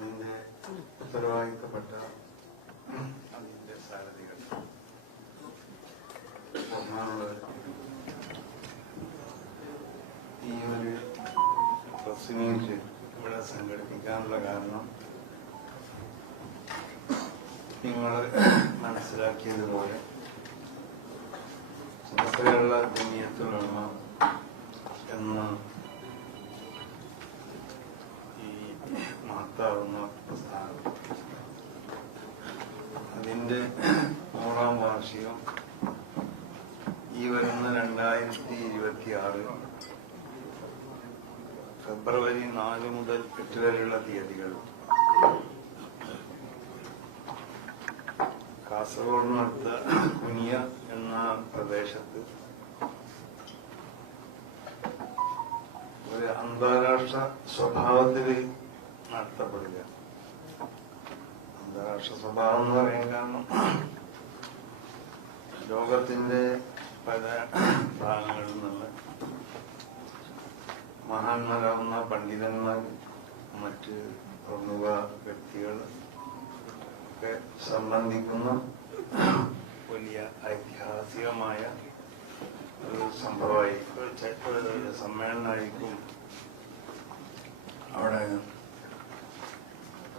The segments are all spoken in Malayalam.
അതിന്റെ ഉത്തരവാദിത്തപ്പെട്ട അതിന്റെ സാരഥികൾ ഈ ഒരു പ്രസ് മീറ്റ് ഇവിടെ സംഘടിപ്പിക്കാനുള്ള കാരണം നിങ്ങൾ മനസ്സിലാക്കിയതുപോലെ സമസ്തയുള്ള ജമിയത്തുൽ ഉലമ എന്ന ഈ മഹത്താവുന്ന പ്രസ്ഥാനം അതിന്റെ 100-ാം വാർഷികം ഈ വരുന്ന 2026 ഫെബ്രുവരി 4 മുതൽ 8 വരെയുള്ള തീയതികൾ കാസർഗോഡിനടുത്ത കുനിയ എന്ന പ്രദേശത്ത് ഒരു അന്താരാഷ്ട്ര സ്വഭാവത്തിൽ നടത്തപ്പെടുക. അന്താരാഷ്ട്ര സ്വഭാവം എന്ന് പറയാൻ കാരണം ലോകത്തിന്റെ പല ഭാഗങ്ങളിൽ നിന്ന് മഹാന്മാരാവുന്ന പണ്ഡിതന്മാർ, മറ്റ് പ്രമുഖ വ്യക്തികൾ ഒക്കെ സംബന്ധിക്കുന്ന വലിയ ഐതിഹാസികമായ ഒരു സംഭവമായിരിക്കും, സമ്മേളനമായിരിക്കും അവിടെ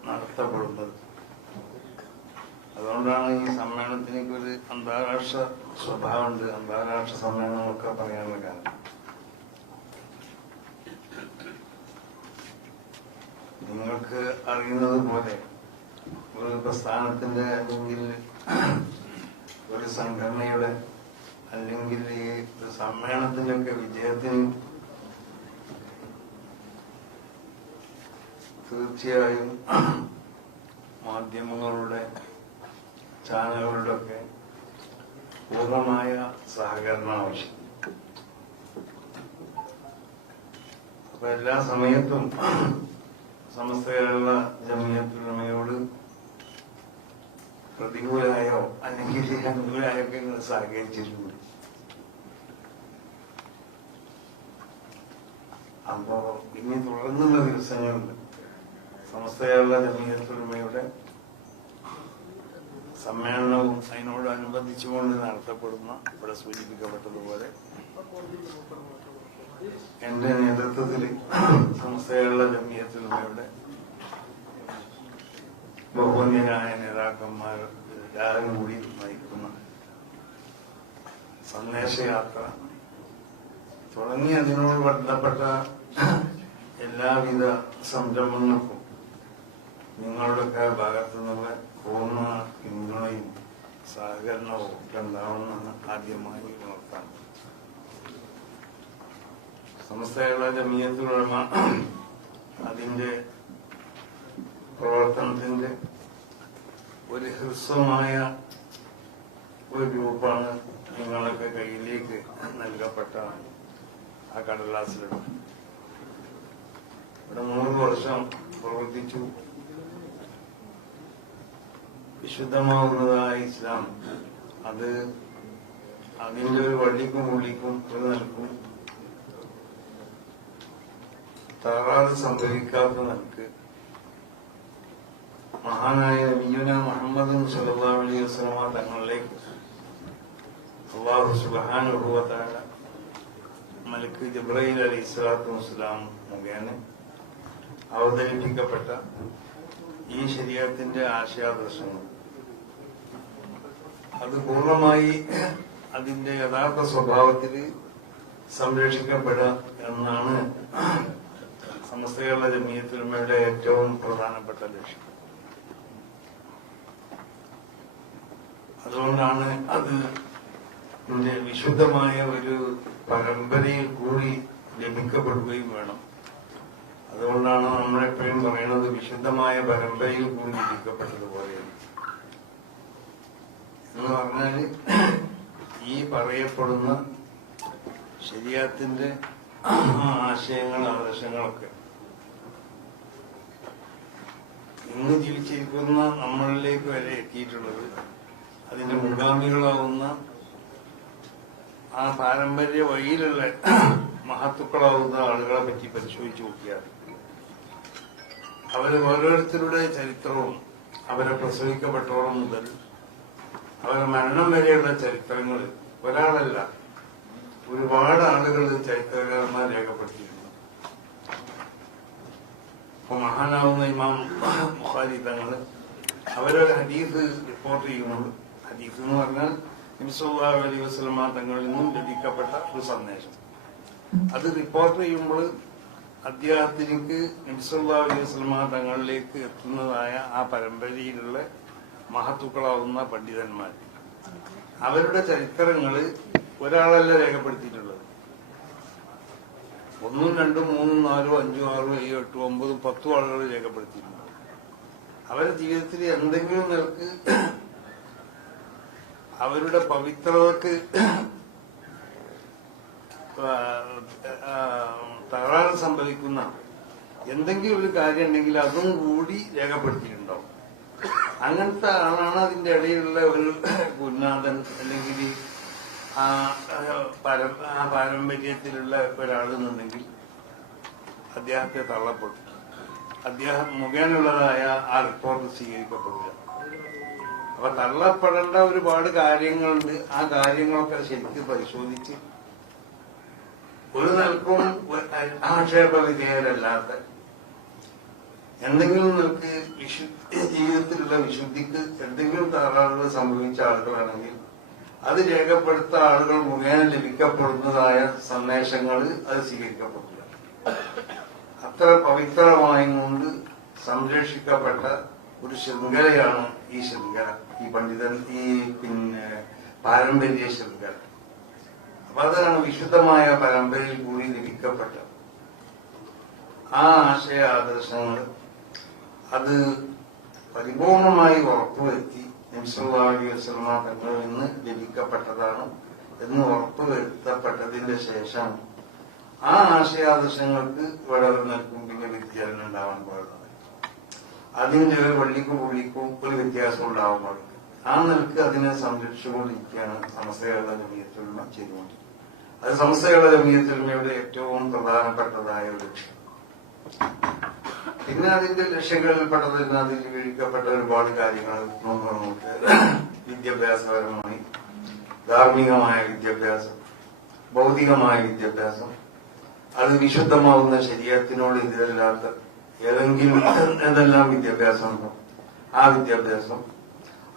നടത്തപ്പെടുന്നത്. അതുകൊണ്ടാണ് ഈ സമ്മേളനത്തിനൊക്കെ ഒരു അന്താരാഷ്ട്ര സ്വഭാവമുണ്ട്, അന്താരാഷ്ട്ര സമ്മേളനമൊക്കെ പറയാനുള്ള കാരണം. നിങ്ങൾക്ക് അറിയുന്നത് പോലെ ഒരു പ്രസ്ഥാനത്തിന്റെ അല്ലെങ്കിൽ ഒരു സംഘടനയുടെ അല്ലെങ്കിൽ ഈ സമ്മേളനത്തിന്റെ ഒക്കെ വിജയത്തിന് തീർച്ചയായും മാധ്യമങ്ങളുടെ ചാനലുകളുടെ ഒക്കെ പൂർണ്ണമായ സഹകരണം ആവശ്യം. അപ്പൊ എല്ലാ സമയത്തും സമസ്തയുള്ള ജമിയത്തുൽ ഉലമയോട് പ്രതികൂലമായോ അല്ലെങ്കിൽ അനുകൂലമായൊക്കെ നിങ്ങൾ സഹകരിച്ചിട്ടുണ്ട്. അപ്പോ ഇനി തുടർന്നുള്ള ദിവസങ്ങളിൽ സമസ്തയുള്ള ജമിയത്തുൽ ഉലമയുടെ സമ്മേളനവും അതിനോടനുബന്ധിച്ചുകൊണ്ട് നടത്തപ്പെടുന്ന, ഇവിടെ സൂചിപ്പിക്കപ്പെട്ടതുപോലെ എന്റെ നേതൃത്വത്തിൽ സമസ്തയുള്ള ജമിയത്തുൽ ഉലമയുടെ ബഹുമാന്യരായ നേതാക്കന്മാർ എല്ലാവരും കൂടി നയിക്കുന്ന സന്ദേശയാത്ര തുടങ്ങി അതിനോട് ബന്ധപ്പെട്ട എല്ലാവിധ സംരംഭങ്ങൾക്കും നിങ്ങളുടെയൊക്കെ ഭാഗത്തു നിന്നുള്ള പൂർണ്ണ പിന്തുണയും സഹകരണവും ഒക്കെ ഉണ്ടാവുമെന്നാണ് ആദ്യമായി ഉണർത്താൻ. സമസ്തയുള്ള ജമിയത്തുൽ ഉലമ അതിന്റെ പ്രവർത്തനത്തിന്റെ ഒരു ഹ്രസ്വമായ ഒരു ഗ്രൂപ്പാണ് നിങ്ങളൊക്കെ കയ്യിലേക്ക് നൽകപ്പെട്ട ആ കടലാസിലുള്ളത്. ഇവിടെ 100 വർഷം പ്രവർത്തിച്ചു. വിശുദ്ധമാവുന്നതായ ഇസ്ലാം അത് അതിന്റെ ഒരു വള്ളിക്കും ഉള്ളിക്കും ഒരു നിൽക്കും തകരാറ് സംഭവിക്കാത്ത നിലക്ക് മഹാനായ നബിയുനാ മുഹമ്മദ് സ്വല്ലല്ലാഹു അലൈഹി വസല്ലമ തങ്ങളിലേക്ക് അല്ലാഹു സുബ്ഹാനഹു വ തആല മലക്ക് ജിബ്രീൽ അലൈഹിസ്സലാത്തു വസ്സലാം മുഖേന അവതരിപ്പിക്കപ്പെട്ട ഈ ശരീഅത്തിന്റെ ആശയാദർശങ്ങൾ അത് പൂർണ്ണമായി അതിന്റെ യഥാർത്ഥ സ്വഭാവത്തിൽ സംരക്ഷിക്കപ്പെടുക എന്നാണ് സമസ്തയുള്ള ജമിയത്തുൽ ഉലമയുടെ ഏറ്റവും പ്രധാനപ്പെട്ട ലക്ഷ്യം. അതുകൊണ്ടാണ് അത് വിശുദ്ധമായ ഒരു പരമ്പരയിൽ കൂടി ലഭിക്കപ്പെടുകയും വേണം. അതുകൊണ്ടാണ് നമ്മളെപ്പോഴും പറയുന്നത് വിശുദ്ധമായ പരമ്പരയിൽ കൂടി ലഭിക്കപ്പെട്ടതുപോലെ എന്ന് പറഞ്ഞാല് ഈ പറയപ്പെടുന്ന ശരീഅത്തിന്റെ ആശയങ്ങൾ, ആദർശങ്ങളൊക്കെ ഇന്ന് ജീവിച്ചിരിക്കുന്ന നമ്മളിലേക്ക് വരെ എത്തിയിട്ടുള്ളത് അതിന്റെ മുൻഗാമികളാവുന്ന ആ പാരമ്പര്യ വഴിയിലുള്ള മഹത്തുക്കളാവുന്ന ആളുകളെ പറ്റി പരിശോധിച്ചു നോക്കിയാൽ അവര് ഓരോരുത്തരുടെ ചരിത്രവും അവരെ പ്രസവിക്കപ്പെട്ടോളം മുതൽ അവരുടെ മരണം വരെയുള്ള ചരിത്രങ്ങൾ ഒരാളല്ല ഒരുപാട് ആളുകൾ ചരിത്രകാരന്മാർ രേഖപ്പെടുത്തിയിരുന്നു. അപ്പൊ മഹാനാവുന്ന ഇമാം ബുഖാരി തങ്ങള് അവരൊരു ഹദീസ് റിപ്പോർട്ട് ചെയ്യുന്നുണ്ട്. ഹദീസ് എന്ന് പറഞ്ഞാൽ നബി സല്ലല്ലാഹു അലൈഹി വസല്ലമ തങ്ങളിൽ നിന്നും ലഭിക്കപ്പെട്ട ഒരു സന്ദേശം. അത് റിപ്പോർട്ട് ചെയ്യുമ്പോൾ അദ്ദേഹത്തിലേക്ക് നബി സല്ലല്ലാഹു അലൈഹി വസല്ലമ തങ്ങളിലേക്ക് എത്തുന്നതായ ആ പരമ്പരയിലുള്ള മഹത്തുക്കളാവുന്ന പണ്ഡിതന്മാർ അവരുടെ ചരിത്രങ്ങള് ഒരാളല്ല രേഖപ്പെടുത്തിയിട്ടുള്ളത്. 1, 2, 3, 4, 5, 6, 7, 8, 9, 10 ആളുകൾ രേഖപ്പെടുത്തിയിട്ടുണ്ട്. അവരുടെ ജീവിതത്തിൽ എന്തെങ്കിലും നിലക്ക് അവരുടെ പവിത്രതക്ക് തകരാറ് സംഭവിക്കുന്ന എന്തെങ്കിലും ഒരു കാര്യം ഉണ്ടെങ്കിൽ അതും കൂടി രേഖപ്പെടുത്തിയിട്ടുണ്ടാവും. അങ്ങനത്തെ ആളാണ് അതിന്റെ ഇടയിലുള്ള ഒരു ഗുരുനാഥൻ അല്ലെങ്കിൽ ആ പാരമ്പര്യത്തിലുള്ള ഒരാളെന്നുണ്ടെങ്കിൽ അദ്ദേഹത്തെ തള്ളപ്പെടും. അദ്ദേഹം മുഖേനുള്ളതായ ആ റിപ്പോർട്ട് സ്വീകരിക്കപ്പെടുക. അപ്പൊ തള്ളപ്പെടേണ്ട ഒരുപാട് കാര്യങ്ങളുണ്ട്. ആ കാര്യങ്ങളൊക്കെ ശരിക്കും പരിശോധിച്ച് ഒരു നിലക്കും ആക്ഷേപ വിധേയരല്ലാത്ത എന്തെങ്കിലും നിലക്ക് ജീവിതത്തിലുള്ള വിശുദ്ധിക്ക് എന്തെങ്കിലും തകരാറുകൾ സംഭവിച്ച ആളുകളാണെങ്കിൽ അത് രേഖപ്പെടുത്ത ആളുകൾ മുഖേന ലഭിക്കപ്പെടുന്നതായ സന്ദേശങ്ങൾ അത് സ്വീകരിക്കപ്പെട്ടില്ല. അത്ര പവിത്രമായും കൊണ്ട് സംരക്ഷിക്കപ്പെട്ട ഒരു ശൃംഖലയാണ് ഈ ശൃംഖല, ഈ പണ്ഡിതൻ ഈ പാരമ്പര്യ ശൃംഖല. അപ്പൊ അതാണ് വിശുദ്ധമായ പരമ്പരയിൽ കൂടി ലഭിക്കപ്പെട്ട ആ ആശയ ആദർശങ്ങൾ. അത് പരിപൂർണമായി ഉറപ്പുവരുത്തി നബി സല്ലല്ലാഹു അലൈഹി വസല്ലമ തങ്ങളിൽ നിന്ന് ലഭിക്കപ്പെട്ടതാണ് എന്ന് ഉറപ്പുവരുത്തപ്പെട്ടതിന്റെ ശേഷം ആ ആശയാദർശങ്ങൾക്ക് ഇവിടെ നിൽക്കും പിന്നെ വ്യത്യാസം ഉണ്ടാവാൻ പാടില്ല. അതിന്റെ ഒരു വള്ളിക്കും പുള്ളിക്കും ഒരു വ്യത്യാസം ഉണ്ടാവാൻ പാടില്ല. ആ നിലക്ക് അതിനെ സംരക്ഷിച്ചുകൊണ്ടിരിക്കുകയാണ് സമസ്തകളുടെ ജമീയത്തുൽമ ചെയ്തുകൊണ്ടിരിക്കുന്നത്. അത് സമസ്തകളുടെ ജമീയത്തുൽമയുടെ ഏറ്റവും പ്രധാനപ്പെട്ടതായ ഒരു ലക്ഷ്യം. പിന്നെ അതിന്റെ ലക്ഷ്യങ്ങളിൽപ്പെട്ടതിന് അതിൽ വിവരിക്കപ്പെട്ട ഒരുപാട് കാര്യങ്ങൾ നമുക്ക് വിദ്യാഭ്യാസപരമായി ധാർമ്മികമായ വിദ്യാഭ്യാസം, ഭൗതികമായ വിദ്യാഭ്യാസം, അത് വിശുദ്ധമാവുന്ന ശരീഅത്തിനോട് എതിരല്ലാത്ത ഏതെങ്കിലും എന്തെല്ലാം വിദ്യാഭ്യാസമുണ്ടോ ആ വിദ്യാഭ്യാസം,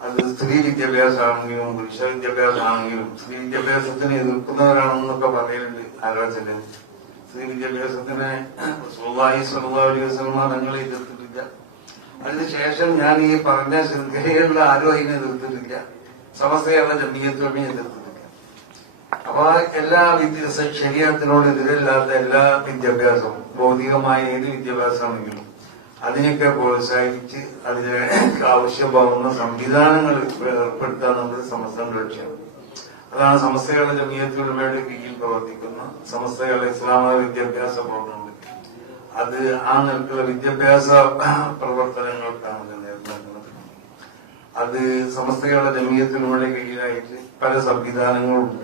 അത് സ്ത്രീ വിദ്യാഭ്യാസമാണെങ്കിലും പുരുഷ വിദ്യാഭ്യാസമാണെങ്കിലും സ്ത്രീ വിദ്യാഭ്യാസത്തിന് എതിർക്കുന്നവരാണെന്നൊക്കെ പറയലുണ്ട് ആലോചന. സ്ത്രീ വിദ്യാഭ്യാസത്തിന് റസൂലുള്ളാഹി സ്വല്ലല്ലാഹു അലൈഹി വസല്ലമ തങ്ങളെ എതിർത്തിട്ടില്ല. അതിനുശേഷം ഞാൻ ഈ പറഞ്ഞ ശൃംഖലകളിൽ ആരും അതിനെ എതിർത്തിട്ടില്ല. സമസ്തകളുടെ ജമീയത്തുൽമയെ എതിർത്തിട്ടില്ല. അപ്പൊ എല്ലാ ശരീഅത്തിനോട് എതിരില്ലാത്ത എല്ലാ വിദ്യാഭ്യാസവും ഭൗതികമായ ഏത് വിദ്യാഭ്യാസമാണെങ്കിലും അതിനൊക്കെ പ്രോത്സാഹിപ്പിച്ച് അതിന് ആവശ്യമാവുന്ന സംവിധാനങ്ങൾ ഏർപ്പെടുത്തുക എന്നുള്ളത് സമസ്തയുടെ ലക്ഷ്യമാണ്. അതാണ് സമസ്തകളുടെ ജമീയത്തുൽമയുടെ കീഴിൽ പ്രവർത്തിക്കുന്ന സമസ്തകളുടെ ഇസ്ലാമിക വിദ്യാഭ്യാസ ബോർഡുണ്ട്. അത് ആ നിലക്കുള്ള വിദ്യാഭ്യാസ പ്രവർത്തനങ്ങൾക്കാണ് നേതൃത്വം നൽകുന്നത്. അത് സമസ്തകളുടെ ജമീയത്തുൽമയുടെ കീഴിലായിട്ട് പല സംവിധാനങ്ങളുണ്ട്.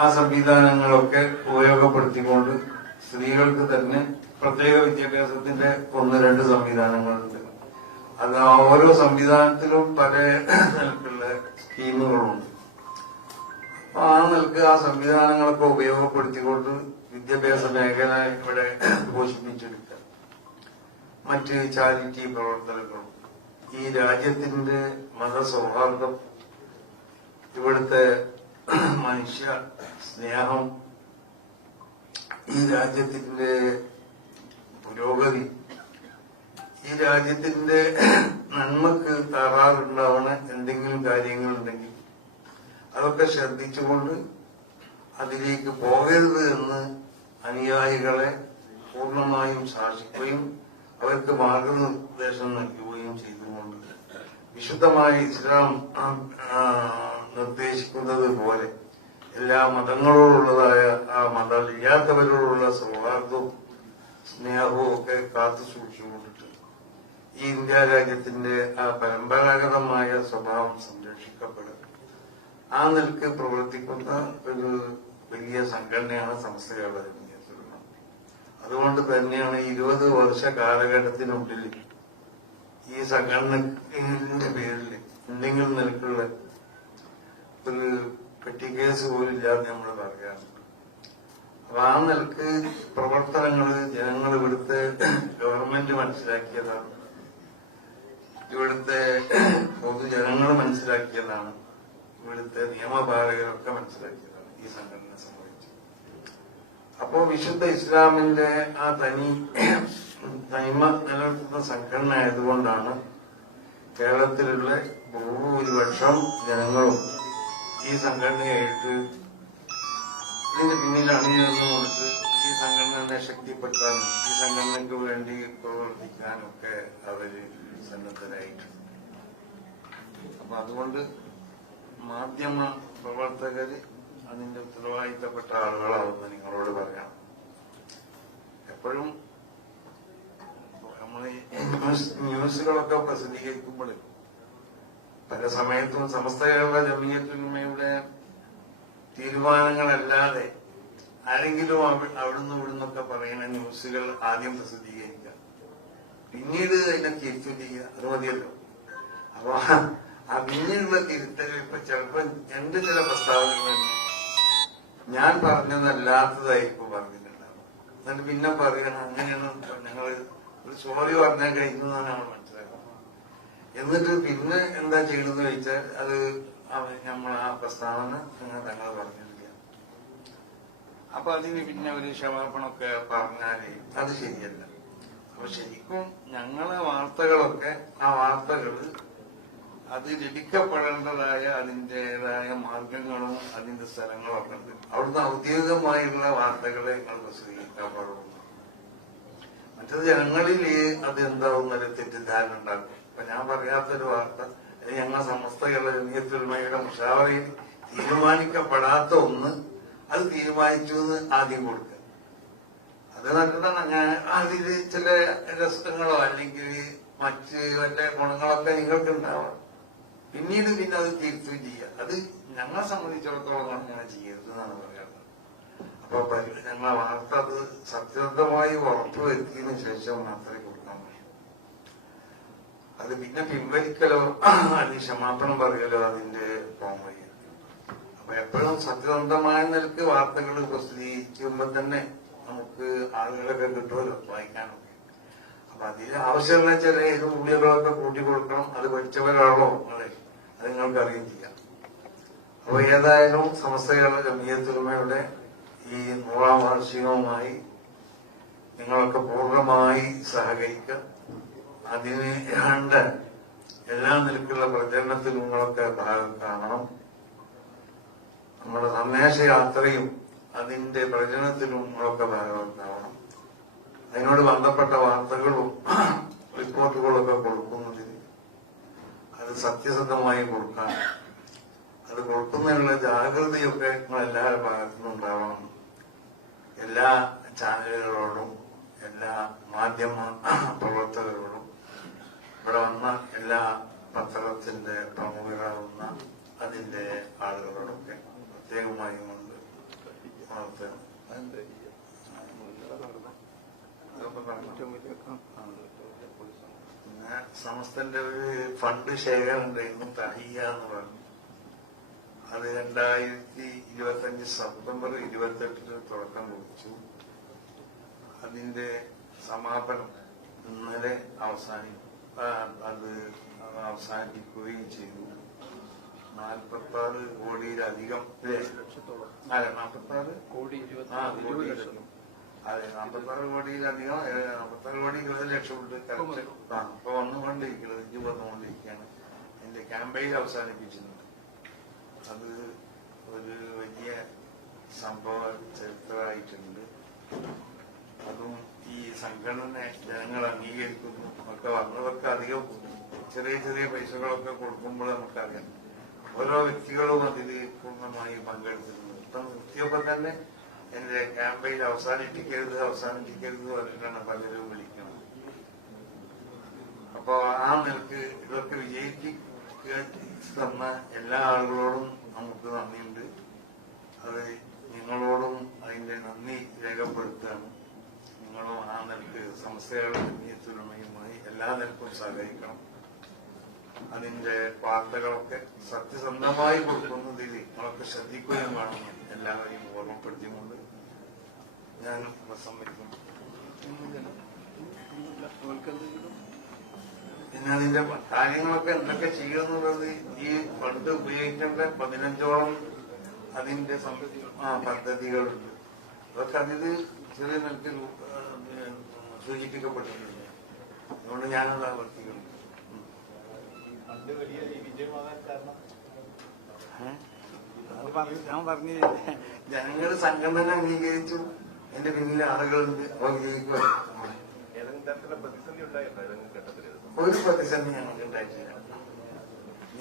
ആ സംവിധാനങ്ങളൊക്കെ ഉപയോഗപ്പെടുത്തിക്കൊണ്ട് സ്ത്രീകൾക്ക് തന്നെ പ്രത്യേക വിദ്യാഭ്യാസത്തിന്റെ 1-2 സംവിധാനങ്ങളുണ്ട്. അത് ഓരോ സംവിധാനത്തിലും പല നിലക്കുള്ള സ്കീമുകളുണ്ട്. ആ നിലക്ക് ആ സംവിധാനങ്ങളൊക്കെ ഉപയോഗപ്പെടുത്തിക്കൊണ്ട് വിദ്യാഭ്യാസ മേഖല ഇവിടെ പോഷിപ്പിച്ചെടുക്കുക. മറ്റ് ചാരിറ്റി പ്രവർത്തനങ്ങളും ഈ രാജ്യത്തിന്റെ മതസൗഹാർദ്ദം, ഇവിടുത്തെ മനുഷ്യ സ്നേഹം, ഈ രാജ്യത്തിന്റെ പുരോഗതി, ഈ രാജ്യത്തിന്റെ നന്മക്ക് തകരാറുണ്ടാവണ എന്തെങ്കിലും കാര്യങ്ങളുണ്ടെങ്കിൽ അതൊക്കെ ശ്രദ്ധിച്ചുകൊണ്ട് അതിലേക്ക് പോകരുത് എന്ന് അനുയായികളെ പൂർണ്ണമായും ശാസിക്കുകയും അവർക്ക് മാർഗനിർദ്ദേശം നൽകുകയും ചെയ്തുകൊണ്ട് വിശുദ്ധമായ ഇസ്ലാം നിർദ്ദേശിക്കുന്നത് പോലെ എല്ലാ മതങ്ങളോടുള്ളതായ ആ മതമില്ലാത്തവരോടുള്ള സൗഹാർദ്ദവും സ്നേഹവും ഒക്കെ കാത്തു സൂക്ഷിച്ചുകൊണ്ടിട്ട് ഈ ഇന്ത്യ രാജ്യത്തിന്റെ ആ പരമ്പരാഗതമായ സ്വഭാവം സംരക്ഷിക്കപ്പെടുക. ആ നിലക്ക് പ്രവർത്തിക്കുന്ന ഒരു വലിയ സംഘടനയാണ് സമസ്തകളുടെ ജമീയത്തുൽമ. അതുകൊണ്ട് തന്നെയാണ് 20 വർഷ കാലഘട്ടത്തിനുള്ളിൽ ഈ സംഘടനയുടെ പേരിൽ എന്തെങ്കിലും നിലക്കുള്ള ഒരു പെട്ടിക്കേസ് പോലും ഇല്ലാതെ നമ്മൾ പറയാറുണ്ട്. അപ്പൊ ആ നിലക്ക് പ്രവർത്തനങ്ങള് ജനങ്ങൾ ഇവിടുത്തെ ഗവൺമെന്റ് മനസ്സിലാക്കിയതാണ്, ഇവിടുത്തെ പൊതുജനങ്ങൾ മനസ്സിലാക്കിയതാണ്, ഇവിടുത്തെ നിയമപാലകരൊക്കെ മനസ്സിലാക്കിയതാണ് ഈ സംഘടനയെ സംബന്ധിച്ച്. അപ്പോ വിശുദ്ധ ഇസ്ലാമിന്റെ ആ തനിമ നിലനിർത്തുന്ന സംഘടന ആയതുകൊണ്ടാണ് കേരളത്തിലുള്ള ഭൂരിപക്ഷം ജനങ്ങളും ഈ സംഘടനയായിട്ട് ഇതിന് പിന്നിൽ അണിനിരന്നു കൊടുത്ത് ഈ സംഘടനയെ ശക്തിപ്പെടുത്താനും ഈ സംഘടനയ്ക്ക് വേണ്ടി പ്രവർത്തിക്കാനും ഒക്കെ അവര് സന്നദ്ധരായിട്ടുണ്ട്. അപ്പൊ അതുകൊണ്ട് മാധ്യമ പ്രവർത്തകര് അതിന്റെ ഉത്തരവാദിത്തപ്പെട്ട ആളുകളാവുമെന്ന് നിങ്ങളോട് പറയാം. എപ്പോഴും നമ്മൾ ന്യൂസുകളൊക്കെ പ്രസിദ്ധീകരിക്കുമ്പോൾ പല സമയത്തും സമസ്ത കേരള ജമിയത്തുൽ ഉലമയുടെ തീരുമാനങ്ങളല്ലാതെ ആരെങ്കിലും അവിടുന്ന് ഇവിടുന്നൊക്കെ പറയുന്ന ന്യൂസുകൾ ആദ്യം പ്രസിദ്ധീകരിക്കുക, പിന്നീട് അതിനെ തിരുത്തു ചെയ്യുക, അത് മതിയല്ലോ. അപ്പൊ ആ പിന്നീടുള്ള തിരുത്തൽ ഇപ്പൊ ചിലപ്പോ എന്റെ ചില പ്രസ്താവനകൾ ഞാൻ പറഞ്ഞതല്ലാത്തതായിരിക്കും പറഞ്ഞിട്ടുണ്ടാവും. എന്നിട്ട് പിന്നെ പറയണം അങ്ങനെയാണ് ഞങ്ങൾ ഒരു സോറി പറഞ്ഞാൽ കഴിഞ്ഞതാണ് നമ്മൾ മനസ്സിലാക്കുന്നത്. എന്നിട്ട് പിന്നെ എന്താ ചെയ്യണമെന്ന് ചോദിച്ചാൽ അത് നമ്മൾ ആ പ്രസ്താവന തങ്ങൾ പറഞ്ഞിട്ടില്ല. അപ്പൊ അതിന് പിന്നെ ഒരു ക്ഷമാപണമൊക്കെ പറഞ്ഞാല് അത് ശരിയല്ല. അപ്പൊ ശരിക്കും ഞങ്ങളെ വാർത്തകളൊക്കെ ആ വാർത്തകൾ അത് ലഭിക്കപ്പെടേണ്ടതായ അതിന്റേതായ മാർഗങ്ങളും അതിന്റെ സ്ഥലങ്ങളും ഒക്കെ ഉണ്ട്. അവിടുന്ന് ഔദ്യോഗികമായുള്ള വാർത്തകളെ ഞങ്ങൾ പ്രസിദ്ധീകരിക്കാൻ പാടുള്ളൂ. മറ്റത് ജനങ്ങളിൽ അത് എന്താവും നല്ല തെറ്റിദ്ധാരണ ഉണ്ടാക്കും. അപ്പൊ ഞാൻ പറയാത്തൊരു വാർത്ത ഞങ്ങൾ സമസ്ത കേരള ജമിയത്തുൽ ഉലമയുടെ മുശാവറയിൽ തീരുമാനിക്കപ്പെടാത്ത ഒന്ന് അത് തീരുമാനിച്ചു എന്ന് ആദ്യം കൊടുക്കുക. അത് നല്ലതാണ്. ഞാൻ അതിൽ ചില രസങ്ങളോ അല്ലെങ്കിൽ മറ്റ് വല്ല ഗുണങ്ങളൊക്കെ നിങ്ങൾക്ക് ഉണ്ടാവാം. പിന്നീട് പിന്നെ അത് തിരുത്തുകയും ചെയ്യുക. അത് ഞങ്ങളെ സംബന്ധിച്ചിടത്തോളം അങ്ങനെ ചെയ്യരുത് എന്നാണ് പറയാറുള്ളത്. അപ്പൊ ഞങ്ങളെ വാർത്ത അത് സത്യസന്ധമായി ഉറപ്പുവരുത്തിയതിനു ശേഷം മാത്രമേ കൊടുക്കാൻ പറ്റൂ. അത് പിന്നെ പിൻവലിക്കലോ അല്ലെങ്കിൽ ക്ഷമാപണം പറയലോ അതിന്റെ പോംവഴി. അപ്പൊ എപ്പോഴും സത്യസന്ധമായ നിലക്ക് വാർത്തകൾ പ്രസിദ്ധീകരിക്കുമ്പോ തന്നെ നമുക്ക് ആളുകളൊക്കെ കിട്ടുമല്ലോ വായിക്കാനൊക്കെ. അപ്പൊ അതിൽ ആവശ്യമുള്ള ചില ഇത് മൂല്യങ്ങളൊക്കെ കൂട്ടിക്കൊടുക്കണം. അത് പഠിച്ചവരാണോ നിങ്ങളെ അത് നിങ്ങൾക്ക് അറിയുകയും ചെയ്യാം. അപ്പൊ ഏതായാലും സമസ്ത കേരള ജമിയത്തുൽ ഉലമയുടെ ഈ 100ാം വാർഷികവുമായി നിങ്ങളൊക്കെ പൂർണ്ണമായി സഹകരിക്കുക. അതിന് വേണ്ട എല്ലാ നിലക്കുള്ള പ്രചരണത്തിലും നിങ്ങളൊക്കെ ഭാഗം കാണണം. നമ്മുടെ സന്ദേശയാത്രയും അതിന്റെ പ്രചരണത്തിലും നിങ്ങളൊക്കെ ഭാഗമാക്കണം. അതിനോട് ബന്ധപ്പെട്ട വാർത്തകളും റിപ്പോർട്ടുകളൊക്കെ കൊടുക്കുന്നതിന് അത് സത്യസന്ധമായി കൊടുക്കാൻ, അത് കൊടുക്കുന്നതിനുള്ള ജാഗ്രതയൊക്കെ നിങ്ങളെല്ലാവരുടെ ഭാഗത്തുനിന്നും ഉണ്ടാവണം. എല്ലാ ചാനലുകളോടും എല്ലാ മാധ്യമ പ്രവർത്തകരോടും ഇവിടെ വന്ന എല്ലാ പത്രത്തിന്റെ പ്രമുഖരാകുന്ന അതിന്റെ ആളുകളോടൊക്കെ പ്രത്യേകമായി കൊണ്ട് പിന്നെ സമസ്തന്റെ ഒരു ഫണ്ട് ശേഖരം ഉണ്ടായിരുന്നു, തഹിയ എന്ന് പറഞ്ഞു. അത് 2025 സെപ്റ്റംബർ 28 തുടക്കം കുറിച്ചു. അതിന്റെ സമാപനം ഇന്നലെ അവസാനിപ്പിക്കുകയും ചെയ്തു. 46 കോടിയിലധികം 46 കോടി 20 കോടിയിലധികം 46 കോടി 20 ലക്ഷം ഉണ്ട് കറക്റ്റ്. ഇപ്പൊ വന്നുകൊണ്ടിരിക്കുന്നത്, ഇത് വന്നുകൊണ്ടിരിക്കുകയാണ്. അതിന്റെ ക്യാമ്പയിൻ അവസാനിപ്പിച്ചിട്ടുണ്ട്. അത് ഒരു വലിയ സംഭവ ചരിത്രമായിട്ടുണ്ട്. അതും ഈ സംഘടന ജനങ്ങൾ അംഗീകരിക്കുന്നു. ഒക്കെ വന്നവർക്ക് അധികം ചെറിയ ചെറിയ പൈസകളൊക്കെ കൊടുക്കുമ്പോൾ നമുക്കറിയാം ഓരോ വ്യക്തികളും അതിൽ പൂർണ്ണമായി പങ്കെടുത്തിരുന്നു. ഇപ്പം നിർത്തിയപ്പോൾ തന്നെ എന്റെ ക്യാമ്പയിൻ അവസാനിപ്പിക്കരുത് പറഞ്ഞിട്ടാണ് പലരും വിളിക്കുന്നത്. അപ്പൊ ആ നിലക്ക് ഇതൊക്കെ വിജയിപ്പിക്കുന്ന എല്ലാ ആളുകളോടും നമുക്ക് നന്ദിയുണ്ട്. അത് നിങ്ങളോടും അതിന്റെ നന്ദി രേഖപ്പെടുത്തുകയാണ്. നിങ്ങളും ആ നിലക്ക് സംസ്ഥയുടെ നീയത്തിലുമയുമായി എല്ലാ നിലക്കും സഹകരിക്കണം. അതിന്റെ വാർത്തകളൊക്കെ സത്യസന്ധമായി കൊടുക്കുന്നതിൽ നിങ്ങളൊക്കെ ശ്രദ്ധിക്കുകയും വേണമെന്ന് എല്ലാവരെയും ഓർമ്മപ്പെടുത്തിക്കൊണ്ട് ഞാൻ പ്രസംഗിക്കുന്നു. പിന്നെ അതിന്റെ കാര്യങ്ങളൊക്കെ എന്തൊക്കെ ചെയ്യുന്നുള്ളത് ഈ ഫണ്ട് ഉപയോഗിക്കേണ്ട 15ഓളം അതിന്റെ പദ്ധതികളുണ്ട്. അതൊക്കെ അതിൽ ചെറിയ നിലത്തിൽ സൂചിപ്പിക്കപ്പെട്ടിട്ടുണ്ട്. അതുകൊണ്ട് ഞാനത് ആവർത്തിക്കുന്നു. ഞാൻ പറഞ്ഞു ജനങ്ങൾ സംഘടന അംഗീകരിച്ചു. എന്റെ പിന്നിൽ ആളുകളുണ്ട്. അവർ ജയിക്കുക. ഒരു പ്രതിസന്ധി ഞങ്ങൾക്ക് ഉണ്ടായിട്ടില്ല.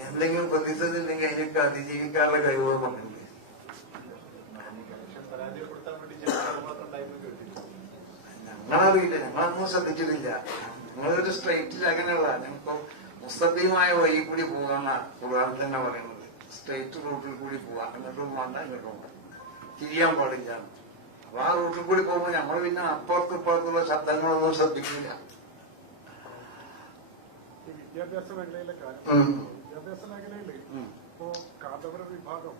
എന്തെങ്കിലും പ്രതിസന്ധി ഉണ്ടെങ്കിൽ അതിനൊക്കെ അതിജീവിക്കാനുള്ള കഴിവ് പറഞ്ഞില്ല. ഞങ്ങളറിയില്ല, ഞങ്ങളൊന്നും ശ്രദ്ധിച്ചിട്ടില്ല. ഞങ്ങളൊരു സ്ട്രൈറ്റിൽ അങ്ങനെയുള്ള ഞങ്ങൾക്ക് മുസ്തഖീമായ വഴി കൂടി പോകാന്ന ഖുർആൻ തന്നെ പറയുന്നത്. സ്ട്രൈറ്റ് റൂട്ടിൽ കൂടി പോവാ, എന്നിട്ടും വേണ്ട ഇങ്ങോട്ടും വേണ്ട, തിരിയാൻ പാടില്ല. അപ്പൊ ആ റൂട്ടിൽ കൂടി പോകുമ്പോൾ ഞങ്ങൾ പിന്നെ അപ്പുറത്തുള്ള ശബ്ദങ്ങളൊന്നും ശ്രദ്ധിക്കില്ല. വിദ്യാഭ്യാസ മേഖലയിലെ വിദ്യാഭ്യാസ മേഖലയിൽ ഇപ്പോ കാന്തപുര വിഭാഗം